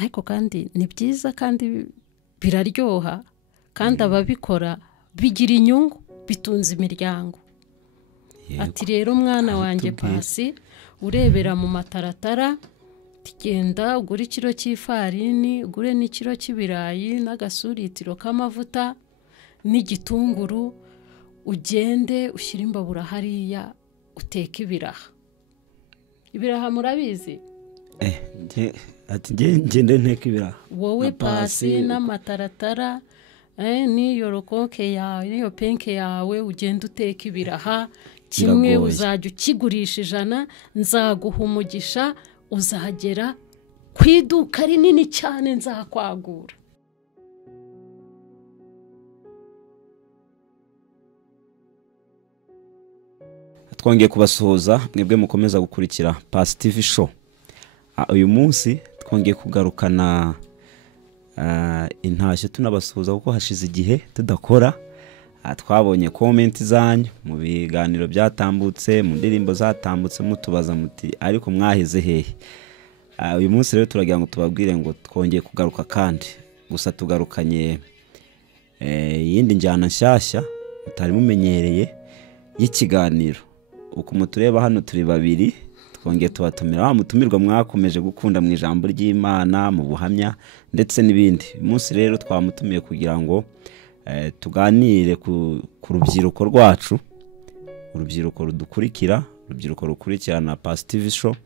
ariko kandi ni byiza kandi biraryoha kandi ababikora bigira inyungu bitunze imiryango. Ati rero mwana wanjye Pasi urebera mu mataratara tigenda ugura ikiro cy'ifarini ugure n'ikiro cy'ibirayi n'agasuritiro k'amavuta n'igitunguru ugende ushyira imbabura hariya uteka ibiraha murabizi ati ngende nteka ibiraha wowe Pasi n'amataratara n'iyo rokoke yawe n'iyo penke yawe ugenda uteka ibiraha kimwe uzajya ukigurisha 100 nzaguha umugisha uzagera ku iduka rinini cyane nzakwagura. Twongeye kubasuhuza mwebwe mukomeza gukurikira Pasi TV show. Uyu munsi twongeye kugarukana intashyo tunabasuhuza kuko hashize igihe tudakora. Twabonye comment zanyu mu biganiro byatambutse mu ndirimbo zatambutse mutubaza muti ariko mwahize hehe. Uyu munsi rero turagira ngo tubabwire ngo twongeye kugaruka kandi gusa tugarukanye yindi njyana nshyashya mutari mumenyereye y'ikiganiro. Uko mutureba hano turi babiri twongeye tubatumira mutumirwa mwakomeje gukunda mu ijambo ry'Imana mu buhamya ndetse n'ibindi. Uyu munsi rero twamutumiye kugira ngo tuganire ku rubyiruko rwacu, urubyiruko rudukurikira, urubyiruko rukurikirana Pasi TV show.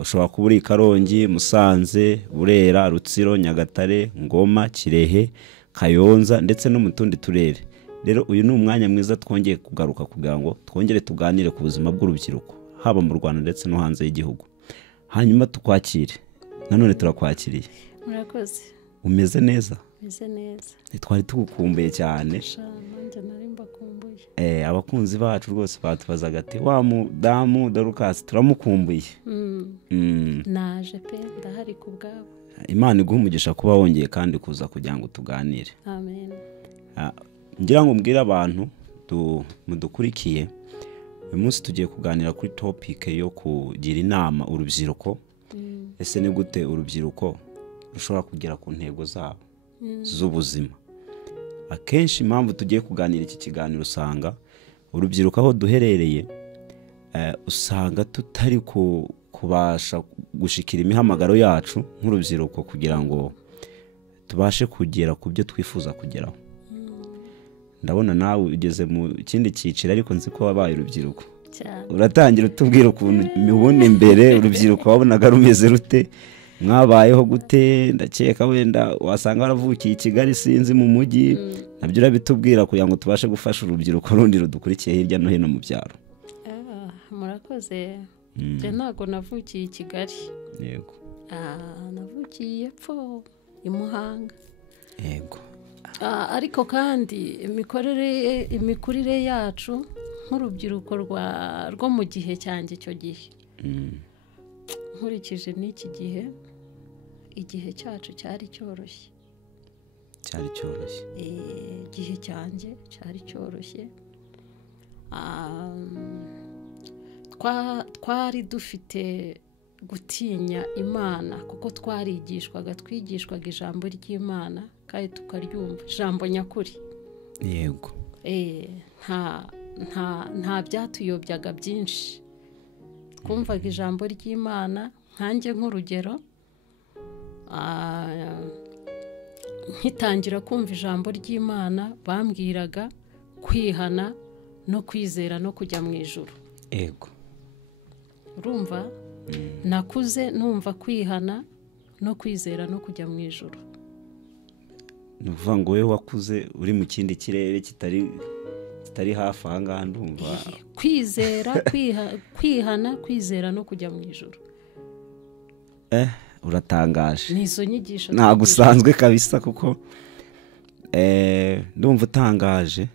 Ushobora kuba uri Karongi, Musanze, Burera, Rutsiro, Nyagatare, Ngoma, Kirehe, Kayonza ndetse no mu tundi turere. Rero uyu ni umwanya mwiza twongeye kugaruka kugira ngo twongere tuganire ku buzima bw'urubyiruko haba mu Rwanda ndetse no hanze y'igihugu. Hanyuma tukwakire. Nanone turakwakiriye. Murakoze. Umeze neza? Meze neza. Twari tugukumbuye cyane. Nanjye nari mbakumbuye. Abakunzi bacu rwose batubazaga ati wa mudamu Dorcas turamukumbuye. Naje pe ndahari ku bwabo. Imana iguha umugisha kuba wongeye kandi kuza kugira ngo tuganire. Amen. Ngira ngo mbwira abantu mudukurikiye. Uyu munsi tugiye kuganira kuri topic yo kugira inama urubyiruko. Ese ni gute urubyiruko rushobora kugera ku ntego zabo z'ubuzima. Akenshi impamvu tugiye kuganira iki kiganiro usanga urubyiruko aho duherereye usanga tutari kubasha gushikira imihamagaro yacu nk'urubyiruko kugira ngo tubashe kugera ku byo twifuza kugeraho. Ndabona nawe ugeze mu kindi cyiciro ariko nzi ko wabaye urubyiruko. Uratangira utubwira ukuntu mubone imbere urubyiruko wabonaga rumeze rute, mwabayeho gute. Ndakeka wenda wasanga waravukiye i Kigali sinzi mu mujyi, nabyo urabitubwira kugira ngo tubashe gufasha urubyiruko rundi rudukurikiye hirya no hino mu byaro. Murakoze. Ntago navukiye i Kigali. Yego. Navukiye epfo i Muhanga. Yego. Ariko kandi imikurire yacu nk'urubyiruko rwo mu gihe cyanjye cyo gihe. Nkurikije n'iki gihe igihe cyacu cyari cyoroshye. Igihe cyanjye cyari cyoroshye. Twari dufite gutinya Imana kuko twigishwaga ijambo ry'Imana kandi tukaryumva ijambo nyakuri. Yego. Nta byatuyobyaga byinshi. Twumvaga ijambo ry'Imana nkanjye nk'urugero. Nkitangira kumva ijambo ry'Imana bambwiraga kwihana no kwizera no kujya mu ijuru. Yego. Urumva? Nakuze numva kwihana no kwizera no kujya mu ijuru. Nuvuga ngo we wakuze uri mu kindi kirere kitari hafi aha ngaha ndumva. Kwizera, kwihana, kwizera no kujya mu ijuru. Uratangaje. Nizo nyigisho. Ntabwo usanzwe kabisa kuko ndumva utangaje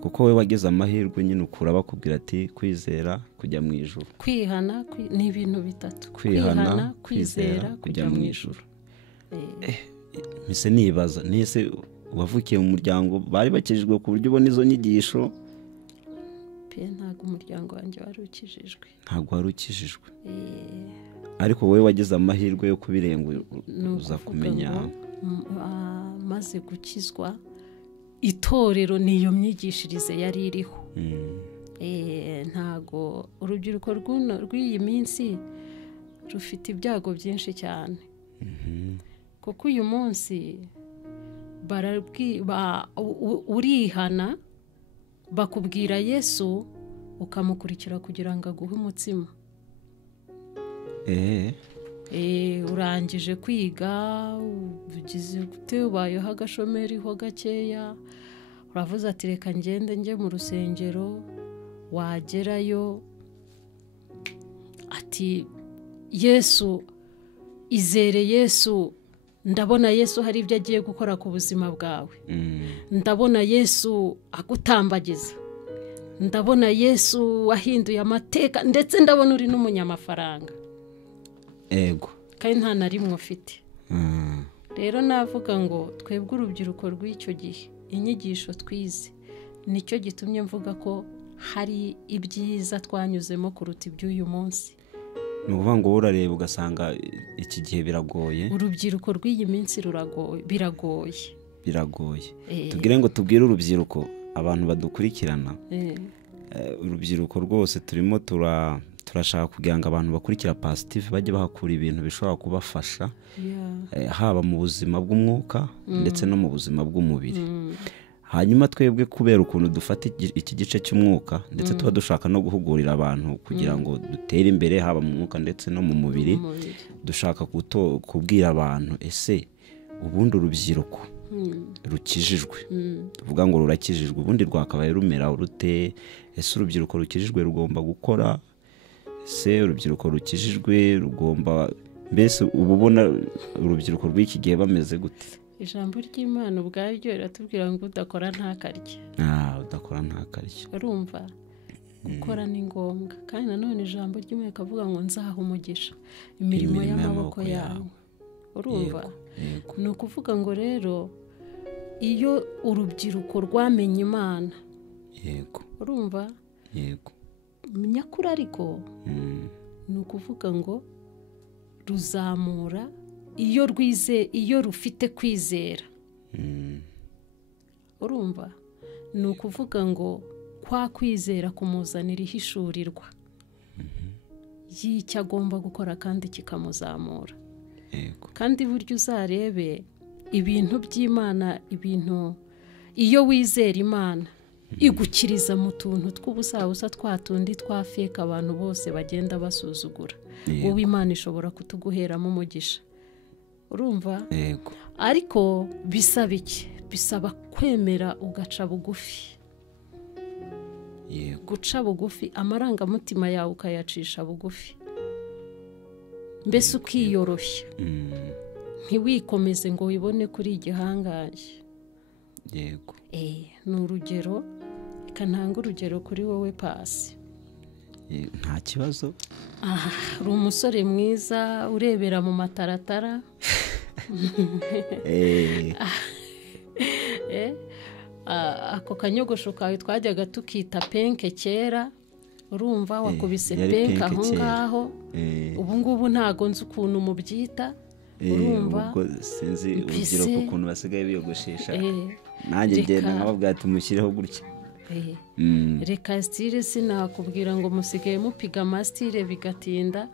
kuko we wageze amahirwe nyine ukura bakubwira ati kwizera kujya mu ijuru. Kwihana ni ibintu bitatu. Kwihana, kwizera, kujya mu ijuru. Mise nibaza nese wavukiye mu muryango bari bakijijwe ku buryo ubona izo nyigisho? Ntabwo umuryango wanjye wari ukijijwe. Ntabwo wari ukijijwe. ariko wowe wagize amahirwe yo kubirenga uza kumenya maze gukizwa itorero niyo myigishirize yari iriho. Ntago urubyiruko rw'iyi minsi rufite ibyago byinshi cyane, kuko uyu munsi urihana bakubwira Yesu ukamukurikira kugira ngo aguhe umutsima. Urangije kwiga ugize gute, ubayeho agashomeri ho gakeya, uravuze ati reka ngende njye mu rusengero. Wagerayo ati Yesu, izere Yesu, ndabona Yesu hari ibyo agiye gukora ku buzima bwawe. Ndabona Yesu agutambagiza, ndabona Yesu wahinduye amateka, ndetse ndabona uri n'umunyamafaranga. Kandi nta na rimwe ufite. Rero navuga ngo twebwe urubyiruko rw'icyo gihe, inyigisho twize nicyo gitumye mvuga ko hari ibyiza twanyuzemo kuruta iby'uyu munsi. Ni ukuvuga ngo urareba ugasanga iki gihe biragoye. Urubyiruko rw'iyi minsi biragoye. Tubwire ngo tubwire urubyiruko, abantu badukurikirana, urubyiruko rwose turimo turashaka kugira ngo abantu bakurikira Positive bajye bahakura ibintu bishobora kubafasha, haba mu buzima bw'umwuka ndetse no mu buzima bw'umubiri. Hanyuma twebwe kubera ukuntu dufata iki gice cy'umwuka, ndetse tuba dushaka no guhugurira abantu kugira ngo dutere imbere haba mu mwuka ndetse no mu mubiri, dushaka kubwira abantu ese ubundi urubyiruko rukijijwe, tuvuga ngo rurakijijwe, ubundi rwakabaye rumera urute? Ese urubyiruko rukijijwe rugomba gukora? Ese urubyiruko rukijijwe rugomba, mbese uba ubona urubyiruko rw'iki gihe bameze gute? Ijambo ry'Imana ubwaryo riratubwira ngo udakora ntakarye. Udakora ntakarye. Urumva gukora ni ngombwa, kandi nanone ijambo ry'Imana rikavuga ngo nzaha umugisha imirimo y'amaboko yawe. Urumva ni ukuvuga ngo rero iyo urubyiruko rwamenye Imana, urumva nyakuri, ariko ni ukuvuga ngo ruzamura iyo rufite kwizera. Urumva ni ukuvuga ngo kwa kwizera kumuzanira ihishurirwa y'icyo agomba gukora kandi kikamuzamura. Kandi buryo uzarebe ibintu by'Imana, iyo wizera Imana igukiriza mu tuntu tw'ubusabusa, twatundi twa fake abantu bose bagenda basuzugura. Wowe Imana ishobora kutuguheramo umugisha. Urumva? Ariko bisaba iki? Bisaba kwemera ugaca bugufi. Guca bugufi, amarangamutima yawe ukayacisha bugufi, mbese ukiyoroshya. Ntiwikomeze ngo wibone kuri igihangaje. Ni urugero, reka ntange urugero kuri wowe Pasi. Nta kibazo. Uri umusore mwiza urebera mu mataratara. Ako kanyogosho kawe twajyaga tukita penke kera. Urumva wakubise penke aho ngaho. Ubu ngubu ntago nzi ukuntu mubyita. Urumva sinzi urubyiruko ukuntu basigaye biyogoshesha. Nanjye ngenda nkababwira ati mushyireho gutya. Reka style sinakubwira ngo musigaye mupiga amastyle bigatinda.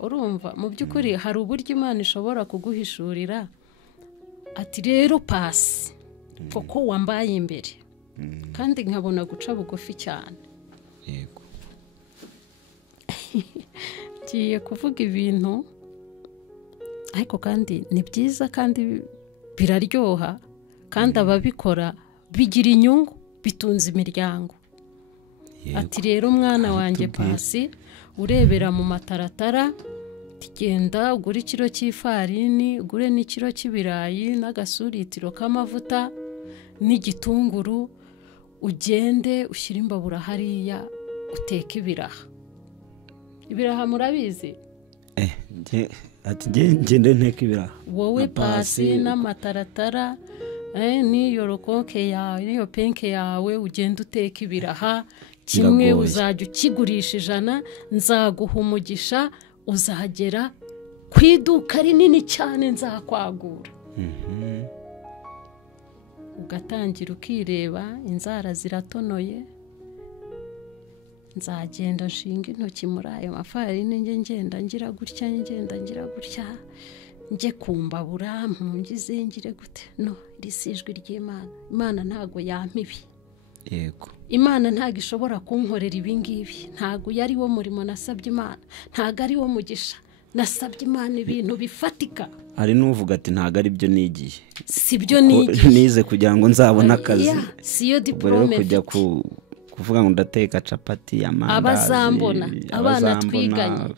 Urumva mu by'ukuri hari uburyo Imana ishobora kuguhishurira ati rero Pasi koko wambaye imbere, kandi nkabona guca bugufi cyane. Kiye kuvuga ibintu ariko kandi ni byiza kandi biraryoha, kandi ababikora bigira inyungu, bitunze imiryango. Ati rero mwana wanjye Pasi urebera mu mataratara, genda ugure ikiro cy'ifarini, ugure n'ikiro cy'ibirayi n'agasuritiro k'amavuta n'igitunguru, ugende ushyire imbabura hariya uteke ibiraha. Ibiraha murabizi? Ati ngende nteke ibiraha. Wowe Pasi n'amataratara n'iyo rokoke yawe, n'iyo penke yawe, ugenda uteka ibiraha, kimwe uzajya ukigurisha 100, nzaguha umugisha uzagera ku iduka rinini cyane nzakwagura. Ugatangira ukireba, inzara ziratonoye, nzagenda nshinga intoki muri ayo mafarini, ngenda ngira gutya, njye kumbabura mpungize ngire gute. No, iri si ijwi ry'Imana. Imana ntago yampa ibi. Yego. Imana ntago ishobora kunkorera ibi ngibi. Ntago yari wo murimo nasabye Imana, ntago ari wo mugisha nasabye Imana, ibintu bifatika. Hari n'uvuga ati ntago ari byo nigiye, si byo nigiye, nize kugira ngo nzabone akazi. siyo diplome kujya kuvuga ngo ndateka capati, amandazi, abazambona, abana twiganye,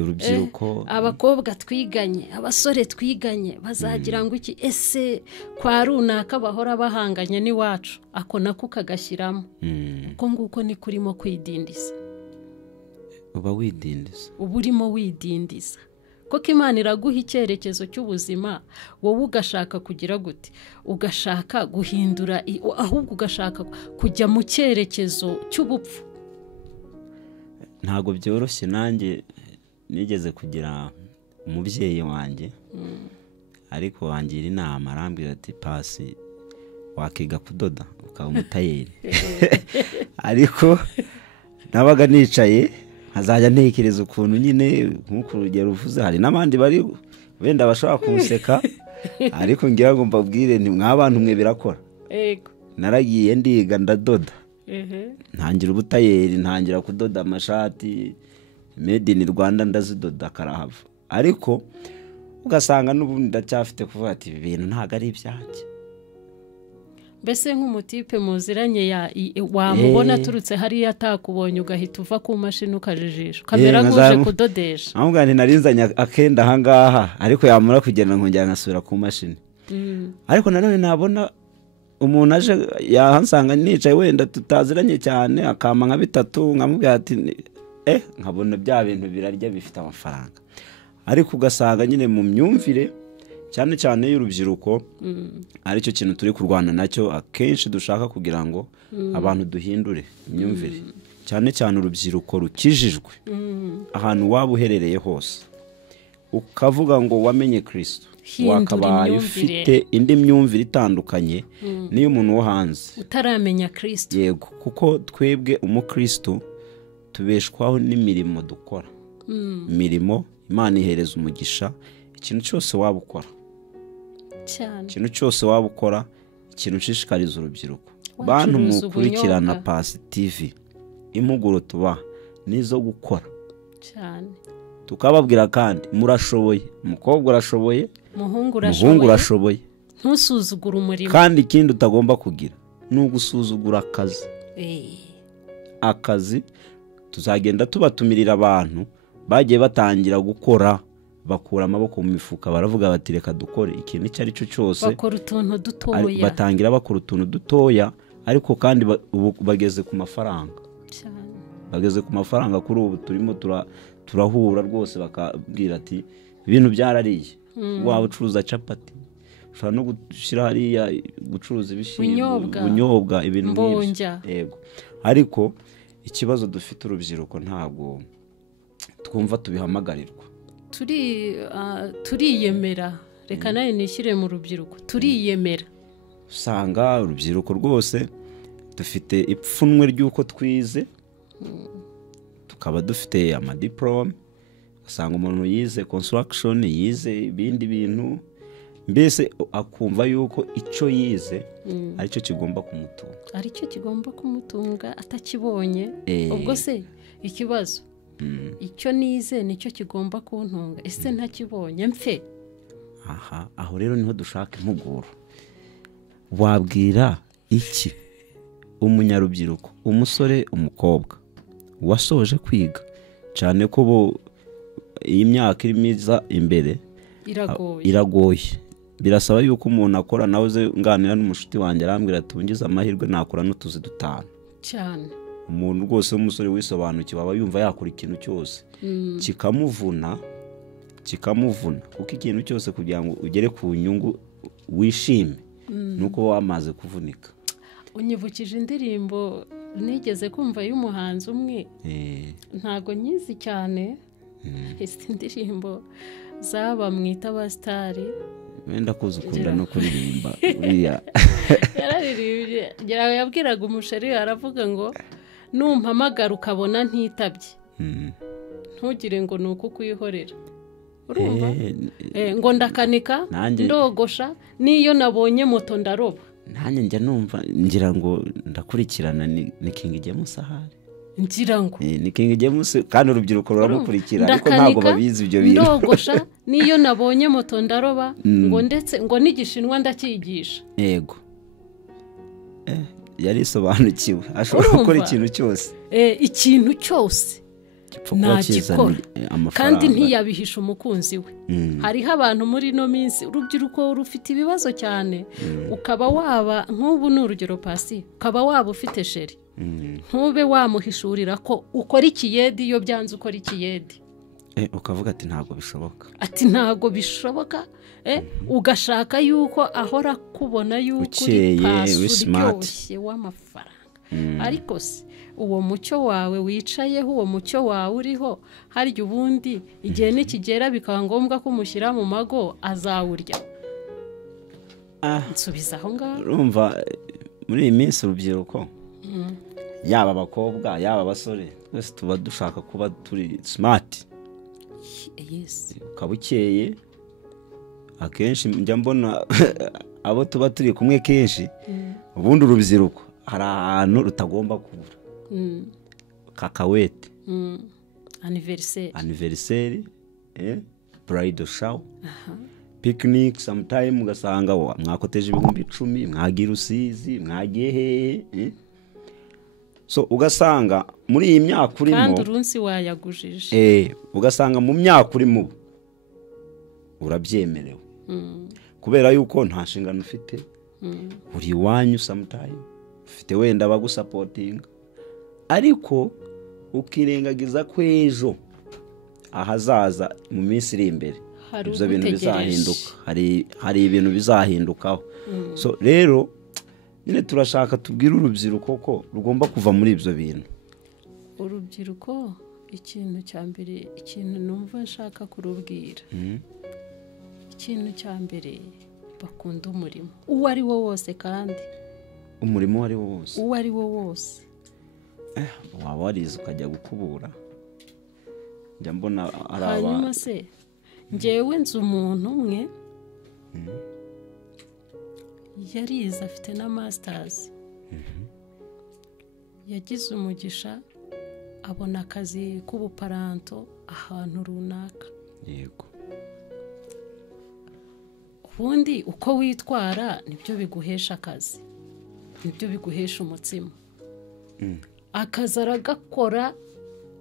urubyiruko, abakobwa twiganye, abasore twiganye, bazagira ngo iki, ese kwa runaka bahora bahanganye n'iwacu, ako nako kagashyiramo. Uko nguko ni kurimo kwidindiza. Uba widindiza, uba urimo widindiza. Koko Imana iraguha icyerekezo cy'ubuzima, wowe ugashaka kugira gute, ugashaka guhindura, ahubwo ugashaka kujya mu cyerekezo cy'ubupfu. Ntago byoroshye. Nanjye nigeze kugira umubyeyi wanjye, ariko wangira inama, arambwira ati Pasi, wakiga kudoda ukaba umutayeri. Ariko nabaga nicaye nkazajya ntekereza ukuntu nyine, nk'uko urugero uvuze, hari n'abandi bari wenda bashobora kunseka, ariko ngira ngo mbabwire nti mw'abantu mwe birakora. Naragiye ndiga ndadoda, ntangira ubutayeri, ntangira kudoda amashati made in Rwanda, ndazidoda karahava. Ariko ugasanga n'ubundi ndacyafite kuvuga ati ibi bintu ntago ari ibyanjye. Mbese nk'umutipe muziranye wamubona turutse hariya atakubonye, ugahita uva ku mashini ukajijisha, kamera nk'uje kudodesha. Ahubwo narinzanye akenda ahangaha, ariko yamura kugenda nkongera nkasubira ku mashini. Ariko nanone nabona umuntu aje yahansanga nicaye, wenda tutaziranye cyane, akama nka bitatu, nkamubwira ati nkabona bya bintu birarya bifite amafaranga. Ariko ugasanga nyine mu myumvire cyane cyane y'urubyiruko, aricyo kintu turi kurwana nacyo akenshi, dushaka kugira ngo abantu duhindure imyumvire, cyane cyane urubyiruko rukijijwe, ahantu waba uherereye hose, ukavuga ngo wamenye Kristo, wakabaye ufite indi myumvire itandukanye niyo umuntu wo hanze utaramenya Kristo. Yego, kuko twebwe umukristo tubeshwaho n'imirimo dukora. Imirimo Imana ihereza umugisha ikintu cyose waba ukora cyane, ikintu cyose waba ukora, ikintu ushishikariza urubyiruko. Bantu mukurikirana Pasi TV, impuguro tuba nizo gukora cyane, tukababwira kandi murashoboye, umukobwa urashoboye, umuhungu urashoboye, ntusuzugura umurimo. kandi ikindi utagomba kugira ni ugusuzugura akazi. Akazi tuzagenda tubatumirira abantu bagiye batangira gukora, bakura amaboko mu mifuka, baravuga bati reka dukore ikintu icyo ari cyo cyose, bakora utuntu dutoya, batangira bakora utuntu dutoya, ariko kandi bageze ku mafaranga cyane, bageze ku mafaranga. Kuri ubu turimo turahura rwose, bakabwira ati ibintu byarariye. Waba ucuruza capati, ushobora no gushyira hariya gucuruza ibishyimbo, ubunyobwa, ibintu nk'ibyo. Yego, ariko ikibazo dufite urubyiruko ntabwo twumva tubihamagarirwa. Turiyemera, reka nawe nishyire mu rubyiruko, turiyemera. Usanga urubyiruko rwose dufite ipfunwe ry'uko twize, tukaba dufite amadiplome. Usanga umuntu yize construction, yize ibindi bintu, mbese akumva yuko icyo yize aricyo kigomba kumutunga, aricyo kigomba kumutunga, atakibonye ubwo se ikibazo, icyo nize nicyo kigomba kuntunga, ese ntakibonye mfe. Aho rero niho dushaka impuguro. Wabwira iki umunyarubyiruko, umusore, umukobwa wasoje kwiga, cyane ko bo iyi myaka iri myiza imbere iragoye, birasaba yuko umuntu akora. nawe uze nganira n'umushuti wanjye, arambwira ati ungize amahirwe nakora n'utuzi dutanu cyane. Umuntu rwose w'umusore wisobanukiwe aba yumva yakora ikintu cyose, kikamuvuna, kuko ikintu cyose kugira ngo ugere ku nyungu wishime nuko wamaze kuvunika. Unyibukije indirimbo nigeze kumva y'umuhanzi umwe, ntago nyizi cyane, izi ndirimbo zaba mwita abasitari wenda kuza ukunda no kuririmba uriya yararirimbye yabwiraga umusheri aravuga ngo numpamagara ukabona ntitabye ntugire ngo ni uko kuyihorera urumva ngo ndakanika ndogosha niyo nabonye moto ndaroba nanjye njya numva ngira ngo ndakurikirana ni King James ahari ngira ngo ni King James kandi urubyiruko ruramukurikira ariko ntabwo babizi ibyo bintu ndogosha niyo nabonye moto ndaroba ngo ndetse ngo n'igishinwa ndakigisha yego yarisobanukiwe ashobora gukora ikintu cyose ikintu cyose ntakikora kandi ntiyabihisha umukunzi we hariho abantu muri ino minsi urubyiruko rufite ibibazo cyane ukaba waba nk'ubu ni urugero Pasi ukaba waba ufite sheri ntube wamuhishurira ko ukora ikiyedi iyo byanze ukora ikiyedi ukavuga ati ntabwo bishoboka ati ntabwo bishoboka ugashaka yuko ahora kubona yuko uri Pasi uryoshye w'amafaranga ariko se uwo mucyo wawe wicayeho uwo mucyo wawe uriho harya ubundi igihe nikigera bikaba ngombwa ko umushyira mu mago azawurya nsubiza aho ngaho urumva muri iyi minsi urubyiruko yaba abakobwa yaba abasore twese tuba dushaka kuba turi smart ukaba ukeye akenshi njya mbona abo tuba turi kumwe kenshi ubundi urubyiruko hari ahantu rutagomba kubura kakawete anniversaire bridal shower picnic sometime ugasanga mwakoteje ibihumbi 10 mwagira Rusizi mwagiye hehe so ugasanga muri iyi myaka urimo kandi urunsi wayagujije ugasanga mu myaka urimo urabyemerewe kubera yuko nta nshingano ufite uri iwanyu sometime ufite wenda bagusapotinga ariko ukirengagiza ko ejo ahazaza mu minsi iri imbere ibyo bintu bizahinduka hari ibintu bizahindukaho so rero nyine turashaka tubwire urubyiruko ko rugomba kuva muri ibyo bintu urubyiruko ikintu cya mbere ikintu numva nshaka kurubwira ikintu cya mbere bakunda umurimo uwo ari wo wose kandi umurimo uwo ari wo wose uwo ari wo wose waba warize ukajya gukubura njya mbona ari hanyuma se njyewe nzi umuntu umwe yarize afite na masters yagize umugisha abona akazi k'ubuparanto ahantu runaka yego ubundi uko witwara nibyo biguhesha akazi nibyo biguhesha umutsima akazi aragakora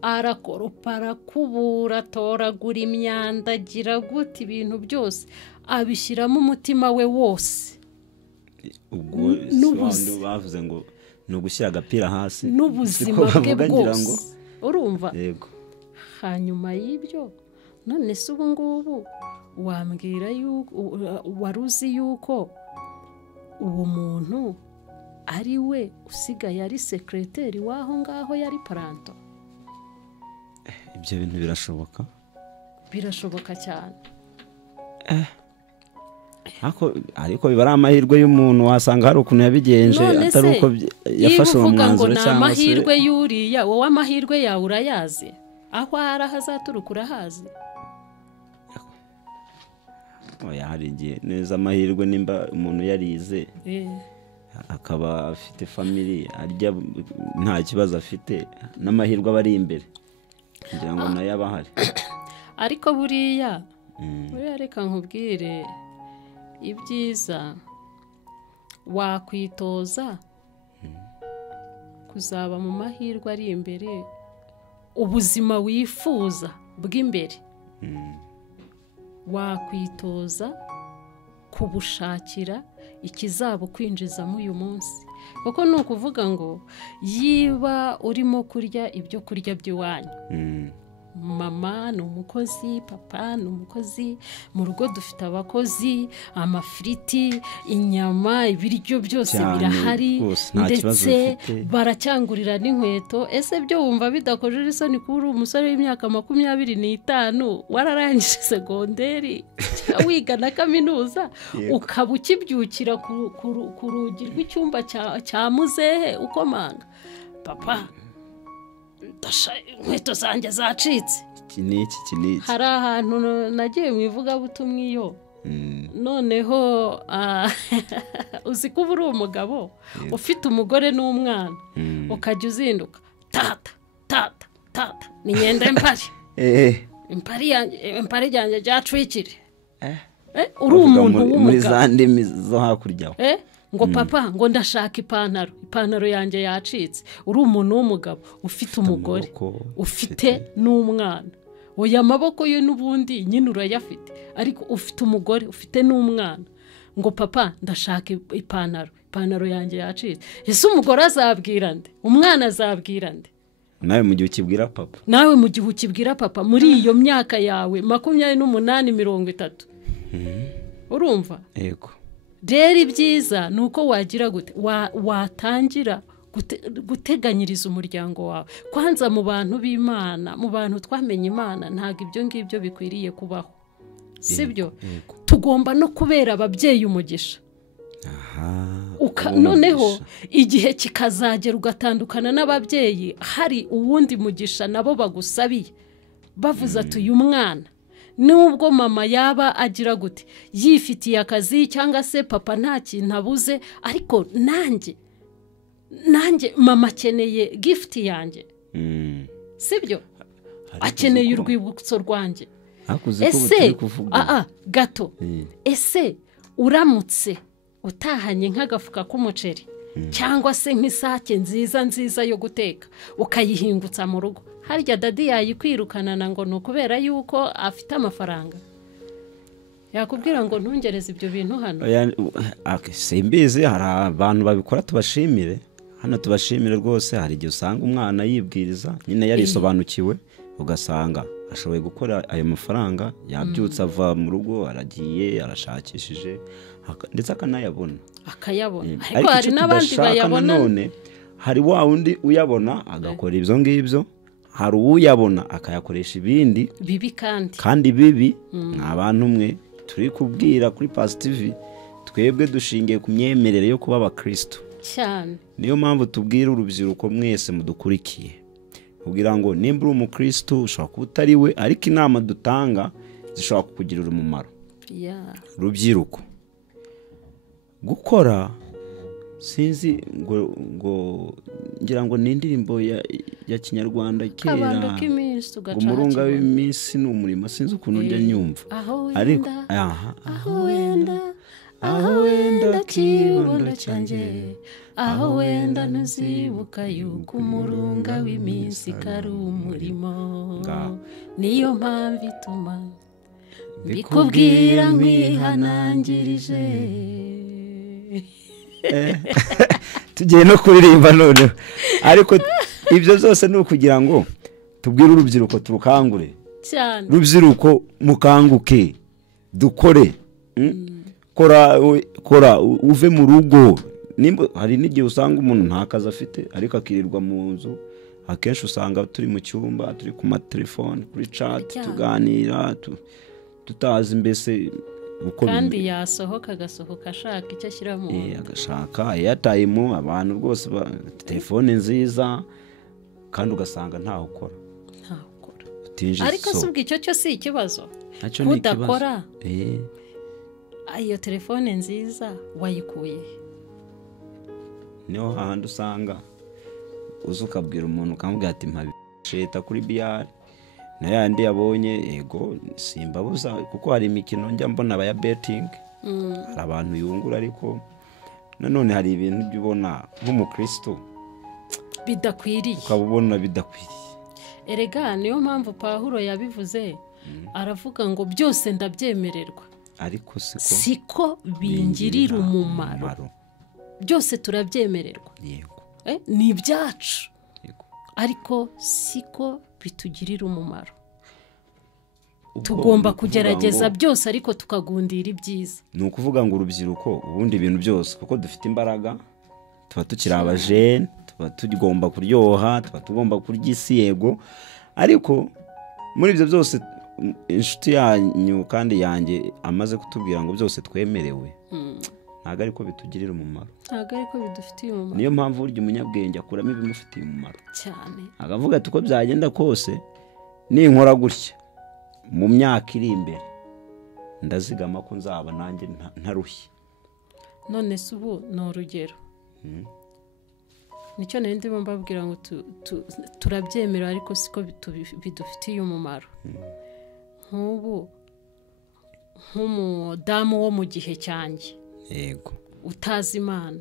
arakoropa arakubura atoragura imyanda agira gute ibintu byose abishyiramo umutima we wose ubwo bavuze ngo ni ugushyira agapira hasi n'ubuzima bwe bwose urumva yego hanyuma y'ibyo none se ubu ngubu wambwira yuko wari uzi yuko uwo muntu ari we usigaye ari sekreteri w'aho ngaho yari paranto ibyo bintu birashoboka cyane ariko biba ari amahirwe y'umuntu wasanga hari ukuntu yabigenje atari uko yafashe uwo mwanzuro cyangwa se amahirwe y'uriya wowe amahirwe yawe urayazi aho hazaturuka urahazi hari igihe neza amahirwe nimba umuntu yarize akaba afite family arya nta kibazo afite n'amahirwe aba ari imbere kugira ngo nayo aba ahari ariko buriya reka nkubwire ibyiza wakwitoza kuzaba mu mahirwe ari imbere ubuzima wifuza bw'imbere wakwitoza kubushakira ikizaba kwinjizamo uyu munsi kuko ni ukuvuga ngo yiba urimo kurya ibyo kurya by'iwanyu mama ni umukozi, papa ni umukozi, mu rugo dufite abakozi, amafiriti, inyama, ibiryo byose birahari, ndetse baracyangurira n'inkweto. Ese byo wumva bidakojeje isoni kuba uri umusore w'imyaka 25 wararangije segonderi wiga na kaminuza ukaba ukibyukira ku rugi rw'icyumba cya muzehe ukomanga, papa inkweto zanjye zacitse. Iki hari ahantu nagiye mu ivugabutumwa iyo noneho uzi ko uba uri umugabo ufite umugore n'umwana ukajya uzinduka tata ni ngende impari yanjye ryacwikire, uri umuntu w'umugabo muri za ndimi zo hakurya ngo papa ngo ndashaka ipantaro yanjye yacitse. Uri umuntu w'umugabo ufite umugore ufite n'umwana, oya amaboko yo n'ubundi nyine urayafite, ariko ufite umugore ufite n'umwana, ngo papa ndashaka ipantaro yanjye yacitse. Ese umugore azabwira nde? Umwana azabwira nde? nawe mu gihe ukibwira papa muri iyo myaka yawe 28-30, urumva? Yego. Rero ibyiza ni uko wagira gute watangira guteganyiriza umuryango wawe. Kwanza mu bantu b'Imana, mu bantu twamenye Imana, ntabwo ibyo ngibyo bikwiriye kubaho, sibyo? Tugomba no kubera ababyeyi umugisha. Noneho igihe kikazagera ugatandukana n'ababyeyi, hari uwundi mugisha nabo bagusabiye, bavuze ati uyu mwana nubwo mama yaba agira gute yifitiye akazi cyangwa se papa nta kintu abuze, ariko nanjye mama akeneye gift yanjye, sibyo? Akeneye urwibutso rwanjye. Ese gato ese uramutse utahanye nk'agafuka k'umuceri cyangwa se nk'isake nziza yo guteka ukayihingutsa mu rugo, harya dadi yayikwirukanana ngo ni ukubera yuko afite amafaranga? Yakubwira ngo ntungereze ibyo bintu hano? Simbizi, hari abantu babikora tubashimire, hano tubashimire rwose. Hari igihe usanga umwana yibwiriza nyine yarisobanukiwe, ugasanga ashoboye gukora ayo mafaranga, yabyutse ava mu rugo, aragiye arashakishije ndetse akanayabona. Ariko hari n'abandi bayabona, none hari wa undi uyabona agakora ibyo ngibyo, hari uyabona akayakoresha ibindi bibi kandi bibi. Abantu mwe turi kubwira kuri Pass TV, twebwe dushingiye ku myemerere yo kuba abakristo cyane. Niyo mpamvu tubwira urubyiruko mwese mudukurikiye, kugira ngo nimba uri umukristo ushobora kuba utari we, ariko inama dutanga zishobora kukugirira umumaro. Rubyiruko gukora, sinzi ngo ngira ngo ni indirimbo ya kinyarwanda kera, umurunga w'iminsi ni umurimo, sinzi ukuntu njya nyumva, ariko aho wenda kibondo cyanjye, aho wenda ntuzibuka yuko umurunga w'iminsi kari umurimo, niyo mpamvu ituma bikubwira nkwihanangirije. tugiye no kuririmba noneho, ariko ibyo byose ni ukugira ngo tubwire urubyiruko turukangure cyane. Rubyiruko mukanguke, dukore, kora uve mu rugo. Hari n'igihe usanga umuntu nta kazi afite ariko akirirwa mu nzu, akenshi usanga turi mu cyumba turi ku matelefone, kuri chat, tuganira tutazi mbese uko kandi yasohoka agasohoka ashaka icyo ashyira mu agashaka airtime. Abantu rwose telefone nziza, kandi ugasanga ntaho ukora. Ariko subwa icyo cyo si ikibazo kudakora. Iyo telefone nziza wayikuye? Niho hahandi usanga uza ukabwira umuntu ukamubwira ati mpabisheta kuri BR na yandi yabonye, ego simbabuza, kuko hari imikino njya mbona aba ya betting, hari abantu yungura, ariko nanone hari ibintu byubona nk'umukristo bidakwiriye, ukabona bidakwiriye. Erega niyo mpamvu Pawulo yabivuze, aravuga ngo byose ndabyemererwa, ariko siko bingirira umumaro. Byose turabyemererwa, ni ibyacu, ariko siko bitugirira umumaro. tugomba kugerageza byose ariko tukagundira ibyiza. Ni ukuvuga ngo urubyiruko ubundi ibintu byose kuko dufite imbaraga, tuba tukiri abajene, tuba tugomba kuryoha, tuba tugomba kurya isi yego, ariko muri ibyo byose inshuti yanyu kandi yanjye amaze kutubwira ngo byose twemerewe, ntabwo ariko bitugirira umumaro, ntabwo ariko bidufitiye umumaro. niyo mpamvu burya umunyabwenge akuramo ibimufitiye umumaro cyane, akavuga ati uko byagenda kose ninkora gutya mu myaka iri imbere ndazigama ko nzaba nanjye ntarushye. none se ubu ni urugero, nicyo nari ndimo mbabwira ngo turabyemera ariko siko bidufitiye umumaro. nk'ubu nk'umudamu wo mu gihe cyanjye yego utazi Imana,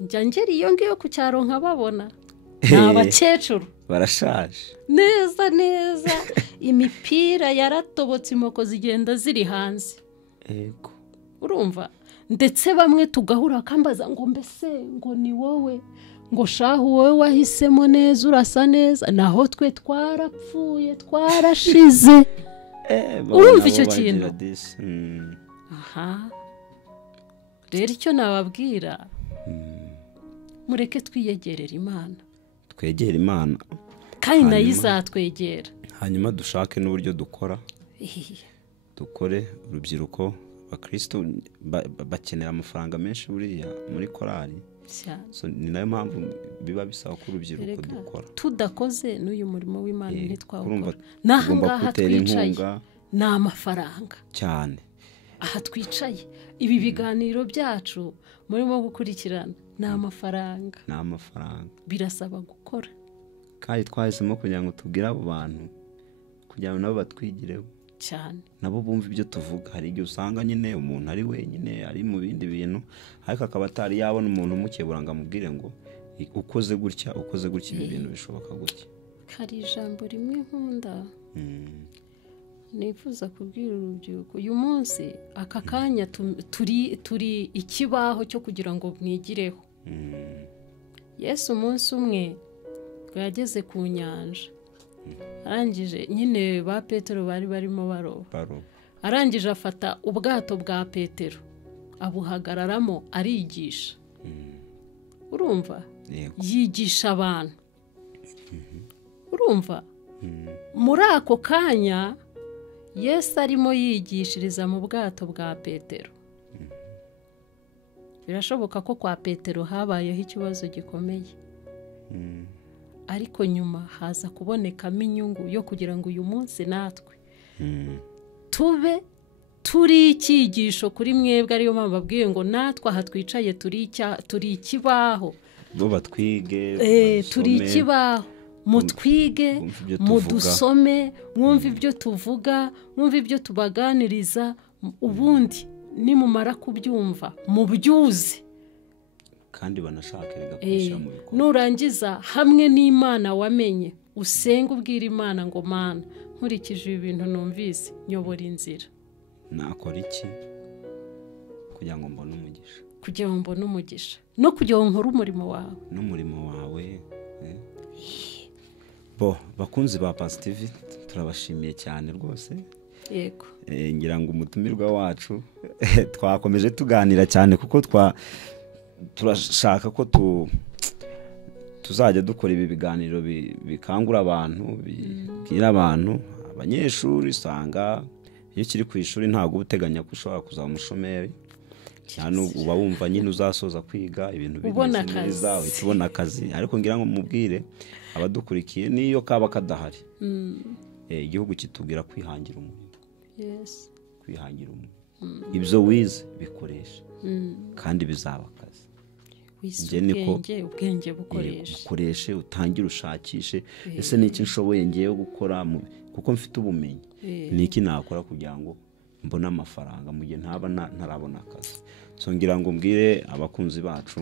njya ngera iyo ngiyo ku cyaro nkababona ni abakecuru barashaje neza neza, imipira yaratobotse, inkoko zigenda ziri hanze, yego urumva, ndetse bamwe tugahura akambaza ngo mbese ngo ni wowe, ngo shahu wowe wahisemo neza, urasa neza, naho twe twarapfuye twarashize. urumva icyo kintu? aha, rero icyo nababwira, mureke twiyegerera Imana, twegera Imana kandi nayo izatwegera, hanyuma dushake n'uburyo dukore. urubyiruko abakristo bakenera amafaranga menshi buriya muri korali, ni nayo mpamvu biba bisaba ko urubyiruko dukora. tudakoze n'uyu murimo w'Imana ntitwawukora. n'ahangaha twicaye ni amafaranga cyane, aha twicaye ibi biganiro byacu murimo gukurikirana ni amafaranga, birasaba gukora, kandi twahisemo kugira ngo tubwire abo bantu kugira ngo nabo batwigireho cyane, nabo bumva ibyo tuvuga. hari igihe usanga nyine umuntu ari wenyine ari mu bindi bintu, ariko akaba atari yabona umuntu umukebura ngo amubwire ngo ukoze gutya ibi bintu bishoboka gutya. hari ijambo rimwe nkunda nifuza kubwira urubyiruko uyu munsi, aka kanya turi ikibaho cyo kugira ngo mwigireho. Yesu umunsi umwe yageze ku nyanja, arangije nyine ba Petero bari barimo baroba, arangije afata ubwato bwa Petero abuhagararamo arigisha. urumva, yigisha abantu, urumva. muri ako kanya Yesu arimo yigishiriza mu bwato bwa Petero. birashoboka ko kwa Petero habayeho ikibazo gikomeye, ariko nyuma haza kubonekamo inyungu yo kugira ngo uyu munsi natwe tube turi icyigisho kuri mwebwe. ariyo mpamvu babwiye ngo natwe aha twicaye turi ikibaho, bo batwige, turi ikibaho, mutwige, mudusome, mwumve ibyo tuvuga, mwumve ibyo tubaganiriza, ubundi nimumara kubyumva mubyuze, kandi banashaka kwishyira mu bikorwa. nurangiza hamwe n'Imana wamenye, usenga ubwira Imana ngo Mana, nkurikije ibi bintu numvise, nyobora inzira. nakora iki kugira ngo mbone umugisha, no kugira ngo nkore umurimo wawe. bo bakunzi ba Pasi TV, turabashimiye cyane rwose. yego, ngira ngo umutumirwa wacu twakomeje tuganira cyane kuko turashaka ko tuzajya dukora ibi biganiro bikangura abantu, bibwira abantu. abanyeshuri usanga iyo kiri ku ishuri ntabwo uteganya ko ushobora kuzaba umushomeri, cyane uba wumva nyine uzasoza kwiga ibintu bimeze neza, uhita ubona akazi. ariko ngira ngo mubwire abadukurikiye, niyo kaba kadahari, igihugu kitubwira kwihangira umurimo. kwihangira umurimo, ibyo wize bikoresha, kandi bizaba akazi. ubwenge bukoreshe, utangire ushakishe, ese ni iki nshoboye ngiye gukora kuko mfite ubumenyi, ni iki nakora kugira ngo mbone amafaranga mu gihe ntarabona akazi. ngira ngo mbwire abakunzi bacu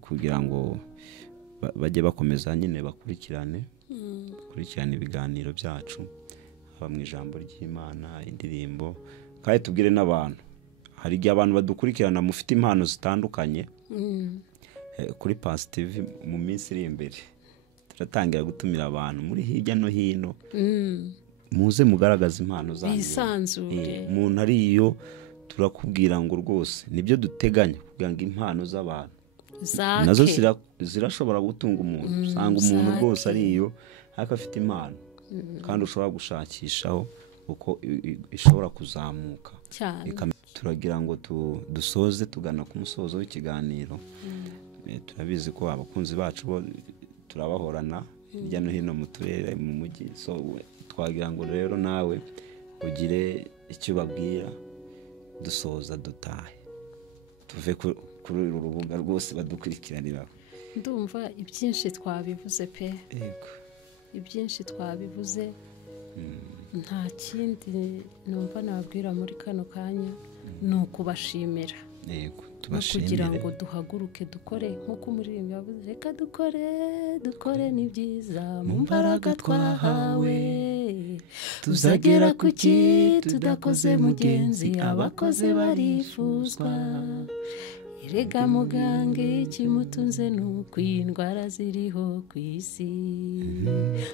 kugira ngo bajye bakomeza nyine bakurikirane ibiganiro byacu, haba mu ijambo ry'Imana, indirimbo, kandi tubwire n'abantu. hari igihe abantu badukurikirana mufite impano zitandukanye. kuri Pasi TV mu minsi iri imbere turatangira gutumira abantu muri hirya no hino, muze mugaragaza impano zanyu bisanzure. umuntu ari iyo turakubwira ngo rwose nibyo duteganya kugira ngo impano z'abantu nazo zirashobora gutunga umuntu. Usanga umuntu rwose ari iyo ariko afite impano kandi ushobora gushakishaho uko ishobora kuzamuka. Turagira ngo dusoze tugana ku musozo w'ikiganiro. Turabizi ko abakunzi bacu bo turabahorana hirya no hino mu turere mu mujyi, so twagira ngo rero nawe ugire icyo babwira dusoza dutahe tuve kuri uru rubuga rwose badukurikiraniraho. Ndumva ibyinshi twabivuze pe. Yego, ibyinshi twabivuze. Nta kindi numva nabwira muri kano kanya ni ukubashimira. Yego, kugira ngo duhaguruke dukore nk'uko umuririmbyi yavuze, reka dukore ni byiza mu mbaraga twahawe, tuzagera ku tudakoze mugenzi, abakoze barifuzwa. Erega mugange ikimutunze nuko indwara ziriho ku isi,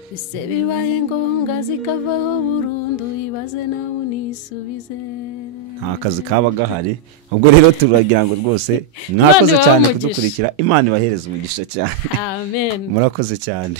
bise bibaye ngombwa zikavaho burundu, ibaze nawe unisubize. Nta kazi kaba gahari. Ubwo rero turagira ngo rwose mwakoze cyane kudukurikira. Imana ibahereze umugisha cyane. Amen. Murakoze cyane.